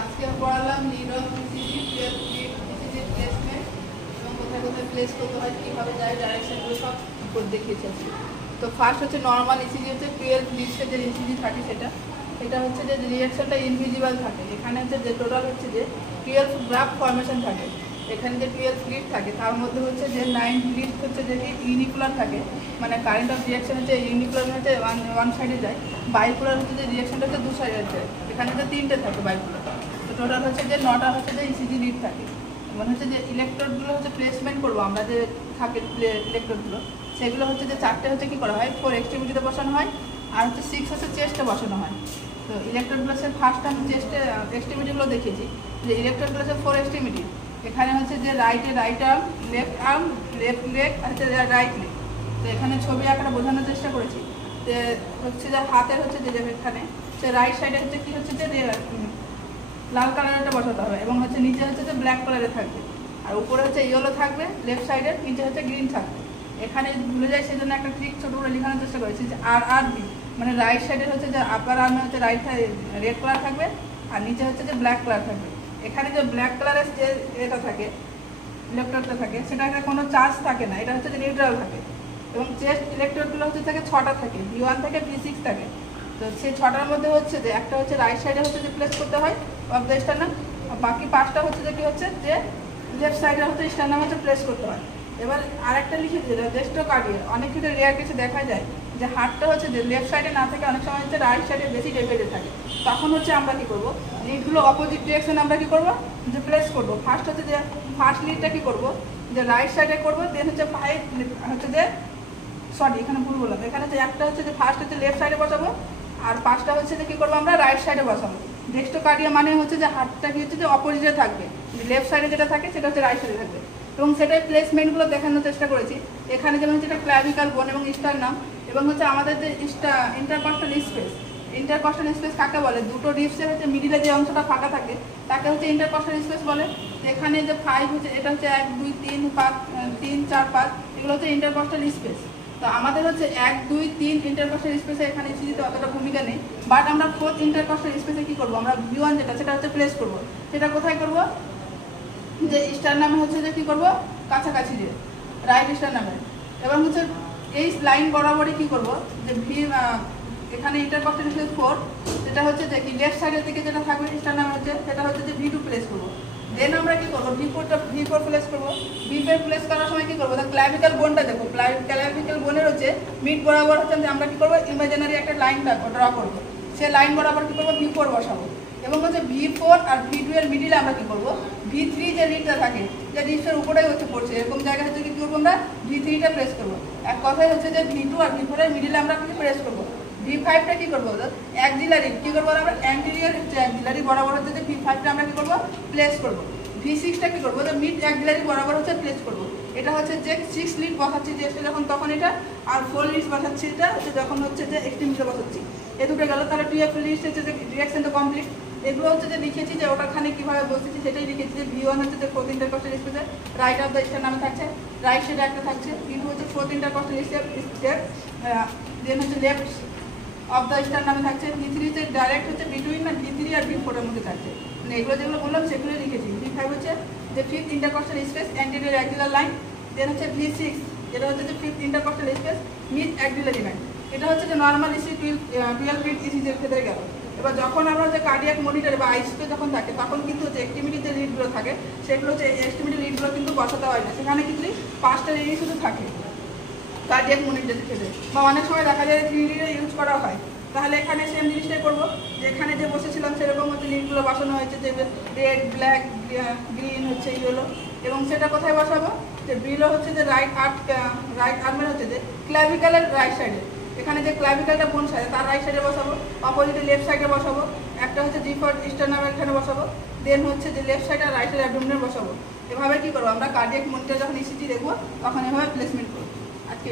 আজকে পড়ালাম lead of ECG, ECG placement এবং কোথায় কোথায় প্লেস করতে হয়, কীভাবে যায়, ডাইরেকশনগুলো সব দেখিয়েছি আজকে। তো ফার্স্ট হচ্ছে নর্মাল ইসিজি, হচ্ছে 12 লিডসের যে ইসিজি থাকে সেটা এটা হচ্ছে যে রিয়াকশনটা ইনভিজিবল থাকে। এখানে হচ্ছে যে টোটাল হচ্ছে যে 12 গ্রাফ ফরমেশন থাকে। এখানে যে 12 লিড থাকে তার মধ্যে হচ্ছে যে 9 লিড হচ্ছে যে ইউনিকুলার থাকে, মানে কারেন্ট অফ রিয়াকশন হচ্ছে ইউনিকুলার হচ্ছে ওয়ান সাইডে যায়, বাইকুলার হচ্ছে যে রিয়াকশনটা হচ্ছে দু সাইডে যায়। এখানে যে 3টে থাকে বাইকুলার। তো টোটাল হচ্ছে যে 9টা হচ্ছে যে ইসিজি লিড থাকে। মানে হচ্ছে যে ইলেকট্রোডগুলো হচ্ছে প্লেসমেন্ট করবো আমরা, যে থাকে ইলেকট্রোডগুলো সেগুলো হচ্ছে যে 4টে হচ্ছে কী করা হয়, 4 এক্সট্রিমিটিতে বসানো হয়, আর হচ্ছে 6 হচ্ছে চেস্টে বসানো হয়। তো ইলেকট্রোডগুলো হচ্ছে ফার্স্ট আমি চেস্টে এক্সট্রিমিটিগুলো দেখিয়েছি যে ইলেকট্রোডগুলো হচ্ছে 4 এক্সট্রিমিটি। এখানে হচ্ছে যে রাইট আর্ম, লেফট লেগ আর হচ্ছে রাইট লেগ। তো এখানে ছবি আঁকাটা বোঝানোর চেষ্টা করেছি যে হচ্ছে যে হাতের হচ্ছে যে এখানে সে রাইট সাইডে হচ্ছে কি হচ্ছে যে লাল কালারটা বসাতে হবে এবং হচ্ছে নিচে হচ্ছে যে ব্ল্যাক কালারে থাকবে, আর উপরে হচ্ছে ইয়েলো থাকবে লেফট সাইডে, নিচে হচ্ছে গ্রিন থাকবে। এখানে ভুলে যায় সেজন্য একটা ট্রিক ছোটো করে লেখানোর চেষ্টা করেছি যে RRB, মানে রাইট সাইডের হচ্ছে যে আপার আর্মে হচ্ছে রাইট রেড কালার থাকবে আর নিচে হচ্ছে যে ব্ল্যাক কালার থাকবে। এখানে যে ব্ল্যাক কালারের যে এটা থাকে ইলেকট্রোডটা থাকে সেটাকে কোনো চার্জ থাকে না, এটা হচ্ছে যে নিউট্রাল থাকে। এবং চেস্ট ইলেকট্রোডগুলো হচ্ছে থাকে 6টা থাকে, V1 থেকে V6 থাকে। তো সেই 6টার মধ্যে হচ্ছে যে একটা হচ্ছে রাইট সাইডে হচ্ছে যে প্লেস করতে হয় অফ দ্য স্টার্নাম, আর বাকি 5টা হচ্ছে যে কী হচ্ছে যে লেফট সাইডে হচ্ছে স্টার্নাম হচ্ছে প্লেস করতে হয়। এবার আরেকটা লিখে দিল ডেস্টোকার্ডিয়া। অনেক কিছু রেয়ার কিছু দেখা যায় যে হাতটা হচ্ছে যে লেফট সাইডে না থাকে, অনেক সময় হচ্ছে রাইট সাইডে বেশি ডেভেলেটে থাকে। তখন হচ্ছে আমরা কী করবো, লিডগুলো অপোজিট ডিরেকশনে আমরা কী করবো যে প্লেস করবো। ফার্স্ট হচ্ছে যে ফার্স্ট লিডটা কী করবো যে রাইট সাইডে করবো, দেন হচ্ছে হচ্ছে যে এখানে ভুল বললাম, এখানে হচ্ছে একটা হচ্ছে যে ফার্স্ট হচ্ছে লেফট সাইডে বসাবো আর 5টা হচ্ছে যে কী করবো আমরা রাইট সাইডে বসাবো। ডেস্টোকার্ডিয়া মানে হচ্ছে যে হাতটা কি হচ্ছে যে অপোজিটে থাকবে, লেফট সাইডে যেটা থাকে সেটা হচ্ছে রাইট সাইডে থাকবে। এবং সেটাই প্লেসমেন্টগুলো দেখানোর চেষ্টা করেছি। এখানে যেমন হচ্ছে এটা ক্ল্যাভিকাল বোন এবং স্টার্নাম, এবং হচ্ছে আমাদের যে ইন্টারকস্টাল স্পেস কাকে বলে, দুটো রিবসের হচ্ছে মিডিলে যে অংশটা ফাঁকা থাকে তাকে হচ্ছে ইন্টারকস্টাল স্পেস বলে। এখানে যে 5 হচ্ছে এটা হচ্ছে 1 2 3 5 3 4 5 এগুলো হচ্ছে ইন্টারকস্টাল স্পেস। তো আমাদের হচ্ছে 1 2 3 ইন্টারকস্টাল স্পেসে এখানে ইসিজিতে অতটা ভূমিকা নেই, বাট আমরা 4th ইন্টারকস্টাল স্পেসে কী করবো, আমরা V1 যেটা সেটা হচ্ছে প্লেস করবো। সেটা কোথায় করবো, যে স্টার্নামে হচ্ছে যে কী করবো কাছাকাছি যে রাইট স্টার্নামে। এবং হচ্ছে এই লাইন বরাবরই কী করবো যে এখানে ইন্টারকস্টাল স্পেস 4, সেটা হচ্ছে যে কি লেফট সাইডের দিকে যেটা থাকবে স্টার্নামে হচ্ছে সেটা হচ্ছে যে V2 প্লেস করবো। দেন আমরা কী করবো V4 প্লেস করবো। V4 প্লেস করার সময় কী করবো, ক্ল্যাভিকাল বোনটা দেখো, ক্ল্যাভিকাল বোনের হচ্ছে মিড বরাবর হচ্ছে আমরা কী করবো ইমাজিনারি একটা লাইন ড্র করবো। সে লাইন বরাবর কী করবো V4 বসাবো। এবং হচ্ছে V4 আর V2 এর মিডিলে আমরা কী করবো V3 যে লিডটা থাকে, যে লিডটার উপরেই হচ্ছে পড়ছে এরকম জায়গা হচ্ছে কী করবো আমরা V3টা প্রেস করবো। এক কথায় হচ্ছে যে V2 আর V4 এর মিডিলে আমরা কি প্রেস করবো। V5টা কী করবো অ্যাক্সিলারি, কী করবো আমরা অ্যান্টিরিয়র হচ্ছে অ্যাক্সিলারি বরাবর হচ্ছে যে V5টা আমরা কী করবো প্লেস করবো। V6টা কী করবো মিড অ্যাক্সিলারি বরাবর হচ্ছে প্লেস করবো। এটা হচ্ছে যে 6 লিড বসাচ্ছি যে যখন তখন এটা, আর 4 লিড বসাচ্ছি এটা হচ্ছে যখন হচ্ছে যে এক্সট্রিমিটিতে বসাচ্ছি। এ দুটো গেল, তাহলে 2F লিড হচ্ছে যে রিয়াকশনটা কমপ্লিট। এগুলো হচ্ছে যে লিখেছি যে ওটাখানে কীভাবে বসেছি সেটাই লিখেছি যে V1 হচ্ছে যে 4th ইন্টারকস্টাল স্পেসে রাইট অফ দ্য স্টার্নামে থাকছে, রাইট সাইডে একটা থাকছে। V2 হচ্ছে 4th ইন্টারকস্টাল স্টেপ, দেন হচ্ছে লেফট অফ দ্য স্টার্নামে থাকছে। V3 হচ্ছে ডাইরেক্ট হচ্ছে বিটুইন না V3 আর V4 এর মধ্যে থাকছে। মানে এগুলো যেগুলো বললাম সেগুলোই লিখেছি। V5 হচ্ছে যে 5th intercostal space anterior axillary line, then হচ্ছে V6 যেটা হচ্ছে যে 5th intercostal space mid axillary line. এটা হচ্ছে যে নর্মাল ইসি 12 লিড ইসিজির ক্ষেত্রে গেল। এবার যখন আমরা যে কার্ডিয়াক মনিটরে বা আইসিতে যখন থাকে তখন কিন্তু হচ্ছে এক্সট্রিমিটি যে লিডগুলো থাকে সেগুলো হচ্ছে এক্সট্রিমিটি লিডগুলো কিন্তু বসাতে হয় না, সেখানে কিন্তু 5টা লিডই শুধু থাকে কার্ডিয়াক মনিটরের ক্ষেত্রে। বা অনেক সময় দেখা যায় 3 লিডে ইউজ করা হয়, তাহলে এখানে সেম জিনিসটাই করবো। যেখানে যে বসেছিলাম সেরকম হচ্ছে লিডগুলো বসানো হয়েছে, যে রেড ব্ল্যাক গ্রিন হচ্ছে ইয়েলো। এবং সেটা কোথায় বসাবো, যে বিলো হচ্ছে যে রাইট আর্মের হচ্ছে যে ক্ল্যাভিকালের রাইট সাইডে। এখানে যে ক্ল্যাভিকালটা কোন সাইডে তার রাইট সাইডে বসাবো, অপোজিটে লেফট সাইডে বসাবো। একটা হচ্ছে G4 স্টার্নামের এখানে বসাবো, দেন হচ্ছে যে লেফট সাইড আর রাইট সাইড অ্যাবডোমেনে বসাবো। এভাবে কী করবো আমরা কার্ডিয়াক মনিটর যখন ইসিজি দেখবো তখন এভাবে প্লেসমেন্ট করবো। আজকে